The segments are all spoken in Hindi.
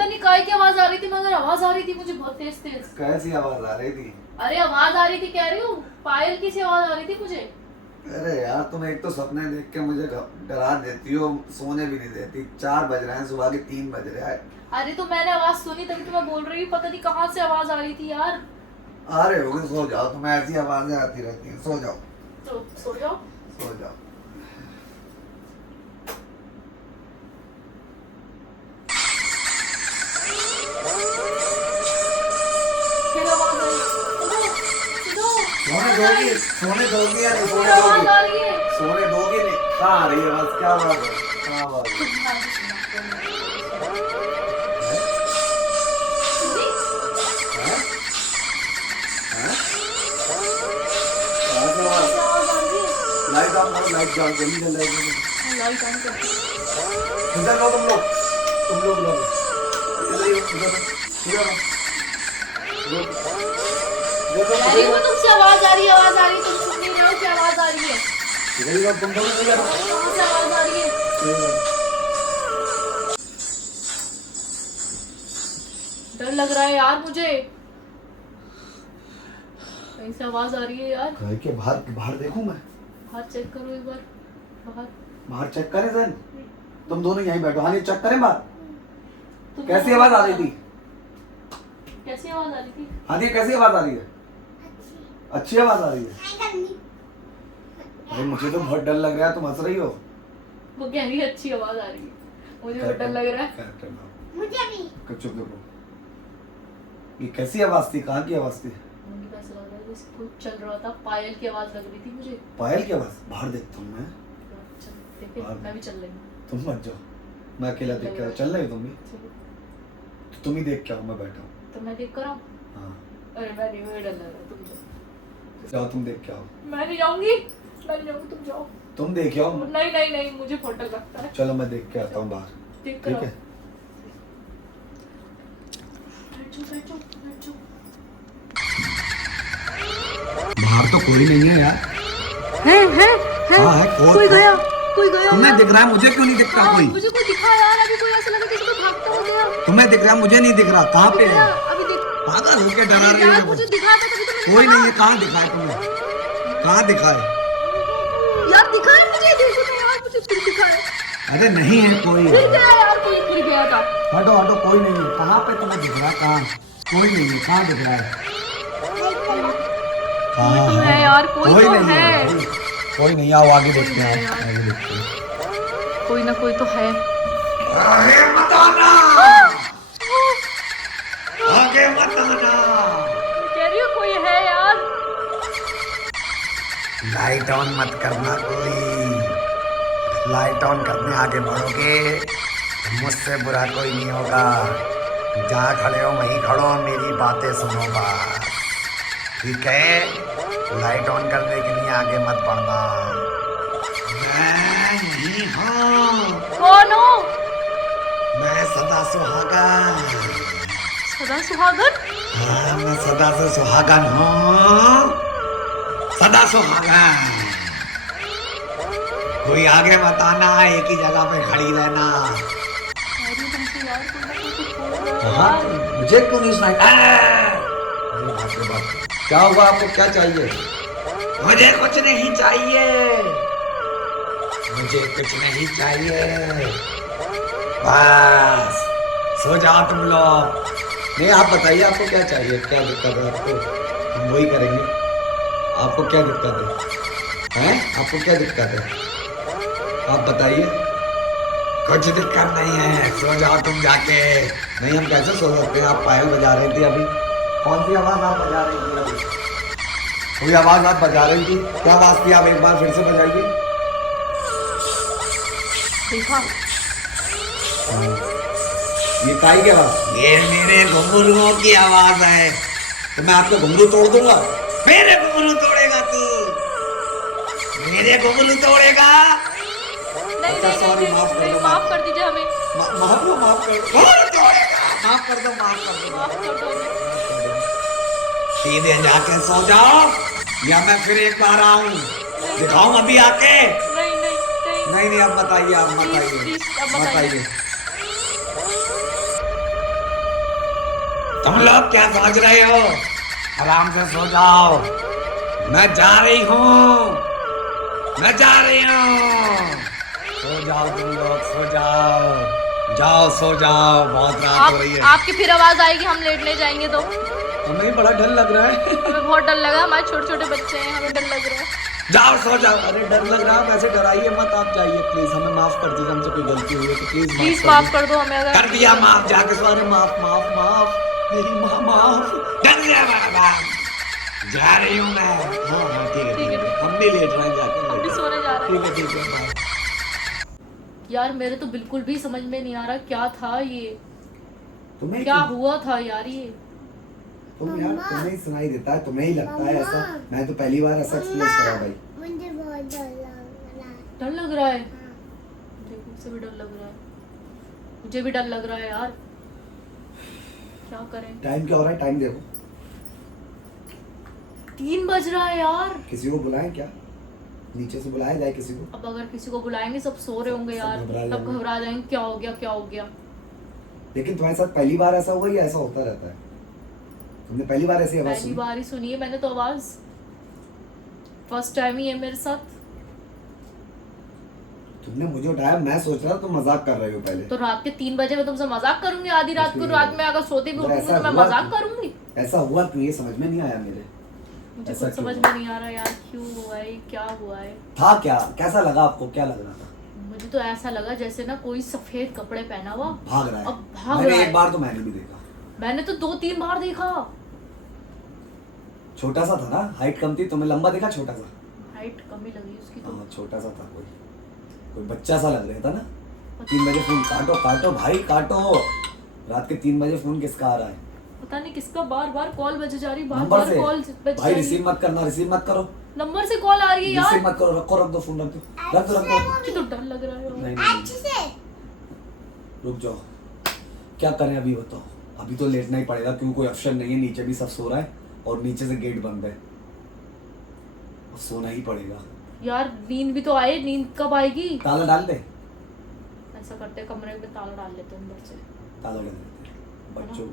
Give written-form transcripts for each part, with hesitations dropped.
पता नहीं काय की आवाज आ रही थी, मगर आवाज आ रही थी मुझे बहुत तेज तेज। कैसी आवाज आ रही थी? अरे आवाज आ रही थी, कह रही हूँ पायल की सी आवाज आ रही थी मुझे। अरे यार तुम एक तो सपने देख के मुझे डरा देती हो, सोने भी नहीं देती। 4 बज रहे हैं, सुबह के 3 बज रहे हैं। अरे तो मैंने आवाज सुनी तभी तो मैं बोल रही हूँ, पता नहीं कहाँ से आवाज आ रही थी यार। आ रहे होगे, सो जाओ। तुम्हें ऐसी आवाजें आती रहती हैं, सो जाओ। तो सो जाओ। सो जाओ। फिर आवाज आई। सुनो, सोने दोगी? सोने दोगी या नहीं सुनो, सोने आवाज दोगी? आ रही है। सोने दोगी नहीं? कहाँ आ रही है आवाज? क्या आवाज है? कहाँ आवाज है? सुनी? हैं? हैं? कहाँ से आवाज? कैसे आवाज आ रही है? लाइट ऑन करो, लाइट जल जल्दी जल रही है। लाइट ऑन कर। इधर लो तुम लोग, तुम लोग लो इधर ही, इधर इधर कह रही हूँ तुमसे आवाज आ रही है, आवाज आ रही है, तुम सुन नहीं रहे हो कि आवाज आ रही है। इधर ही तुम दोनों इधर। कहाँ से आवाज आ रही है? डर लग रहा है यार मुझे, कहीं से आवाज आ रही है यार। घर के बाहर बाहर देखूं मैं? बाहर चेक करो एक बार, बाहर। बाहर चेक करें जन? तुम दोनों यहीं बैठो। हाँ, ये चेक करें बाहर। तुम कैसी आवाज आ रही थी? कैसी आवाज आ रही थी? हाँ जी, कैसी आवाज आ रही है? अच्छी आवाज आ रही है। अरे मुझे तो बहुत डर लग रहा है, तुम हंस रही हो। वो कह रही है अच्छी आवाज आ रही है, मुझे बहुत डर लग रहा है। मुझे भी। चुप रहो। ये कैसी आवाज थी? कहाँ की आवाज थी? मुझे ऐसा लग रहा है जैसे कुछ चल रहा था, पायल की आवाज लग रही थी मुझे। पायल की आवाज? बाहर देखता हूँ मैं। चल देखे, मैं भी चल रही हूँ। तुम मत जाओ, मैं अकेला देख के चल रही हो तुम भी? चलो, तो तुम ही देख के आओ, मैं बैठा हूँ। तो मैं देख कर आऊँ? हाँ अरे मैं नहीं, मुझे डर लग रहा है, तुम जाओ। जाओ, तुम देख के आओ। मैं नहीं जाऊंगी, मैं नहीं जाऊंगी, तुम जाओ। तुम देख के आओ। नहीं नहीं नहीं, मुझे बहुत डर लगता है। चलो मैं देख के आता हूँ बाहर। देख ठीक कर है? बैठो बैठो बैठो। बाहर तो कोई नहीं है यार। है हाँ है, कोई गया, कोई गया। तुम्हें दिख रहा है, मुझे क्यों नहीं दिख रहा? हाँ, कोई मुझे कोई दिखा यार, अभी कोई ऐसा लगा जैसे कोई भागता हो गया। तुम्हें दिख रहा है, मुझे नहीं दिख रहा। कहाँ पे है? अभी देख। पागल होके डरा रही यार है। मुझे दिखा था तभी तो मैंने कोई कहा। नहीं है। कहाँ दिखा है तुम्हें? कहाँ दिखा है? यार दिखा है मुझे, देखो तो यार मुझे फिर दिखा है। अरे नहीं है कोई। फिर गया यार, कोई फिर गया था। हटो हटो, कोई नहीं है। कहाँ पे तुम्हें दिख रहा है? कहाँ? कोई नहीं है। कहाँ दिख रहा है? कोई तो है यार, कोई तो नहीं है। कोई नहीं। आओ आगे देखते हैं, नहीं यार। आगे देखते हैं। कोई ना कोई तो है। आगे मत आना, आगे मत आना। कह रही हूँ कोई है यार। लाइट ऑन मत करना कोई। लाइट ऑन करने आगे बढ़ोगे तो मुझसे बुरा कोई नहीं होगा। जहाँ खड़े हो वहीं खड़ो, मेरी बातें सुनो बस। ठीक है? लाइट ऑन करने के लिए आगे मत बढ़ना। मैं यही हूँ। कौन हो? मैं सदा सुहागन। सदा सुहागन? हाँ, मैं सदा से सुहागन हूँ। सदा सुहागन। कोई आगे मत आना, एक ही जगह पे खड़ी रहना। कह रही हूँ तुमसे यार, कोई ना कोई कुछ बोल रहा है हाँ, यार। मुझे क्यों नहीं सुनाई? अरे बाप रे बाप। क्या हुआ? आपको क्या चाहिए? मुझे कुछ नहीं चाहिए। मुझे कुछ नहीं चाहिए। बस सो जाओ तुम लोग। नहीं, आप बताइए आपको क्या चाहिए? क्या दिक्कत है आपको? हम वही करेंगे। आपको क्या दिक्कत है? हैं? आपको क्या दिक्कत है? आप बताइए। कुछ दिक्कत नहीं है, सो जाओ तुम जाके। नहीं, हम कैसे सो सकते हैं? आप पायल बजा रही थी अभी। कौन सी आवाज आप बजा रही थी अभी? कोई आवाज आप बजा रही थी? क्या आवाज थी? आप एक बार फिर से बजाइए। देखा? ये काई की आवाज? ये मेरे घुंघरुओं की आवाज है। तो मैं आपके घुंघरू तोड़ दूंगा। मेरे घुंघरू तोड़ेगा तू? मेरे घुंघरू तोड़ेगा? नहीं अच्छा, नहीं sorry, नहीं, माफ कर नहीं, दो, माफ कर दीजिए हमें। माफ कर दो। माफ कर दो, माफ कर दो। माफ कर दो हमें। सीधे जाके सो जाओ, या मैं फिर एक बार आऊं दिखाऊं अभी आके? नहीं नहीं नहीं। नहीं नहीं, अब बताइए, आप Please, बताइए, please, अब बताइए। बताइए। तुम लोग क्या सोच रहे हो? आराम से सो जाओ, मैं जा रही हूँ, मैं जा रही हूँ। सो जाओ तुम लोग, सो जाओ, जाओ सो जाओ, बहुत रात हो रही है। आपकी फिर आवाज आएगी, हम लेटने जाएंगे तो हमें बड़ा डर लग रहा है। हमें बहुत डर लगा, हमारे छोटे छोटे बच्चे हैं, हमें डर लग रहा है। जाओ सो जाओ। अरे डर लग रहा है, वैसे डराइए मत, आप जाइए प्लीज, हमें माफ कर दीजिए, हमसे कोई गलती हुई है तो प्लीज प्लीज माफ कर दो हमें। अगर कर दिया माफ, जाके सारे माफ माफ माफ, मेरी माँ माफ, डर गया बाबा, जा रही हूँ मैं। हाँ हाँ ठीक है, हम भी लेट रहे हैं जाके, हम भी सोने जा रहे हैं। ठीक है बाय। यार मेरे तो बिल्कुल भी समझ में नहीं आ रहा क्या था ये, तुम्हें क्या हुआ था यार ये। तुम्हें ही सुनाई देता है, तुम्हें ही लगता है ऐसा। मैं तो पहली बार ऐसा एक्सपीरियंस करा भाई। मुझे बहुत डर लग रहा है। डर लग रहा है? देखो मुझसे भी डर लग रहा है, मुझे भी डर लग रहा है यार, क्या करें। टाइम क्या हो रहा है? टाइम देखो, 3 बज रहा है यार। किसी को बुलाएं क्या? नीचे से बुलाया जाए किसी को? अब अगर किसी को बुलाएंगे सब सो रहे होंगे यार, तब घबरा जाएंगे, क्या हो गया क्या हो गया। लेकिन तुम्हारे साथ पहली बार ऐसा हुआ या ऐसा होता रहता है? तुमने पहली बार ऐसी आवाज पहली सुनी? बार ही सुनी है मैंने तो आवाज, फर्स्ट टाइम ही है मेरे साथ। तुमने मुझे उठाया, मैं सोच रहा था तुम मजाक कर रहे हो पहले। तो रात के 3 बजे मैं तुमसे मजाक करूंगी? आधी रात को, रात में अगर सोती भी मतलब उठूंगी ऐसा तो मैं हुआ मजाक क्यों? करूंगी? ऐसा हुआ क्यों, ये समझ में नहीं आया मेरे। मुझे ऐसा कुछ क्यों समझ हुआ? में नहीं आ रहा यार, क्यों हुआ है, क्या हुआ है। था क्या, कैसा लगा आपको, क्या लग रहा था? मुझे तो ऐसा लगा जैसे ना कोई सफेद कपड़े पहना हुआ भाग रहा है। अब भाग मैंने रहा है। एक बार तो मैंने भी देखा। मैंने तो 2-3 बार देखा। छोटा सा था ना, हाइट कम थी, तुम्हें लंबा देखा छोटा सा? हाइट कम ही लगी उसकी तो। हाँ छोटा सा था, कोई बच्चा सा लग रहा था ना। 3 बजे फोन काटो काटो भाई काटो, रात के 3 बजे फोन किसका आ रहा है? पता नहीं किसका, बार बार कॉल बज जा रही, बार नंबर बार से कॉल बज जा भाई, रही। रिसीव मत करना, रिसीव मत करो, नंबर से कॉल आ रही है यार। रिसीव मत करो, रखो, रख दो फोन, रख दो रख दो रख दो। मुझे तो डर लग रहा है। नहीं नहीं अच्छे से रुक जाओ, क्या करें अभी बताओ? अभी तो लेटना ही पड़ेगा क्योंकि कोई ऑप्शन नहीं है, नीचे भी सब सो रहा है और नीचे से गेट बंद है, अब सोना ही पड़ेगा। यार नींद भी तो आए, नींद कब आएगी? ताला डाल दे, ऐसा करते कमरे में ताला डाल लेते हैं अंदर से। ताला डाल देते बच्चों,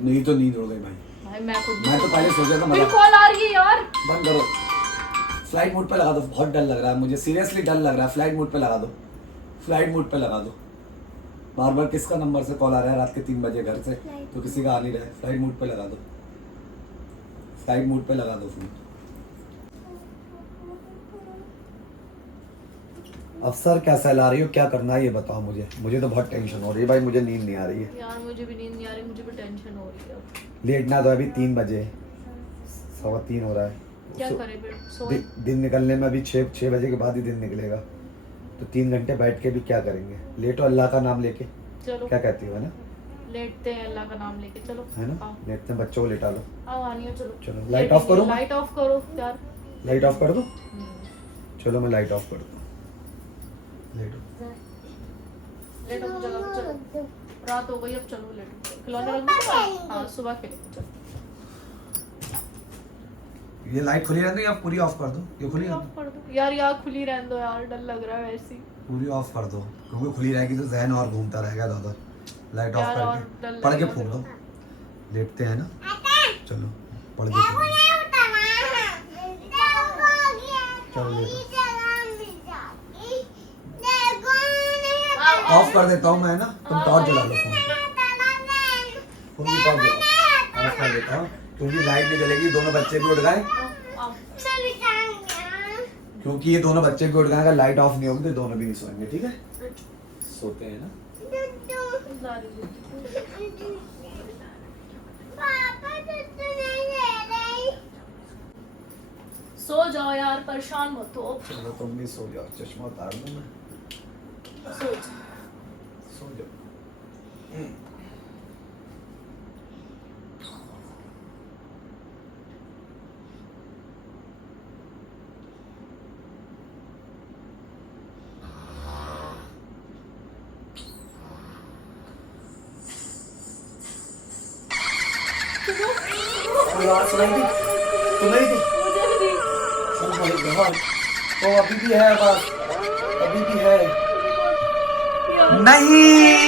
नहीं तो नींद उड़ गई भाई। भाई मैं खुद मैं तो पहले सोचा था फिर मजाक, कॉल आ रही है यार। बंद करो, फ्लाइट मोड पे लगा दो, बहुत डर लग रहा है मुझे, सीरियसली डर लग रहा है। फ्लाइट मोड पे लगा दो, फ्लाइट मोड पे लगा दो। बार बार किसका नंबर से कॉल आ रहा है रात के 3 बजे घर से, तो किसी का आ नहीं रहा है। फ्लाइट मोड पे लगा दो, फ्लाइट मोड पे लगा दो फोन। अफसर क्या सहला रही हो, क्या करना है ये बताओ मुझे, मुझे तो बहुत टेंशन हो रही है भाई, मुझे नींद नहीं आ रही है यार मुझे भी नींद नहीं आ रही, मुझे भी टेंशन हो रही है अब। लेटना तो अभी 3 बजे, 3:15 हो रहा है। क्या करें फिर, सो दिन निकलने में अभी 6 बजे के बाद ही दिन निकलेगा, तो 3 घंटे बैठ के भी क्या करेंगे? लेटो अल्लाह का नाम लेके, चलो क्या कहती हो, है ना? लेटते हैं अल्लाह का नाम लेके, चलो है ना, आओ। लेटते हैं, बच्चों को लेटा लो। आओ आनियो, चलो चलो, लाइट ऑफ करो। लाइट ऑफ करो यार। लाइट ऑफ कर दो, चलो मैं लाइट ऑफ कर दूँ। लेटो, लेटो जगह पे, चलो रात हो गई अब, चलो लेटो, खिलौने रख दो। हाँ सुबह खेलेंगे, चलो। ये लाइट खुली रहने दो या पूरी ऑफ कर दो? ये खुली रहने ऑफ कर दो यार, यहाँ खुली रहने दो यार, डर लग रहा है वैसे ही। पूरी ऑफ कर दो, क्योंकि खुली रहेगी तो जहन और घूमता रहेगा इधर। लाइट ऑफ यार, और करके डर पढ़ के लगेगा फूक दो। फिर। लेटते हैं ना, चलो पढ़ के फूक दो। चलो लेटो, ऑफ कर देता हूँ मैं ना, तुम टॉर्च जला लो फोन की टॉर्च जलाओ, ऑफ कर देता हूँ क्योंकि लाइट नहीं जलेगी। दोनों बच्चे भी उठ गए, आओ। क्योंकि ये दोनों बच्चे भी उठ गए, अगर लाइट ऑफ नहीं होगी तो दोनों भी नहीं सोएंगे, ठीक है? सोते हैं ना। सो जाओ यार, परेशान मत हो। चलो तुम भी सो जाओ, चश्मा उतार दो, मैं सो जाओ। सो जाओ। आवाज सुनाई थी, सुनाई थी। मुझे भी नहीं। Oh my God, तो अभी भी है आवाज, अभी भी है। यार नहीं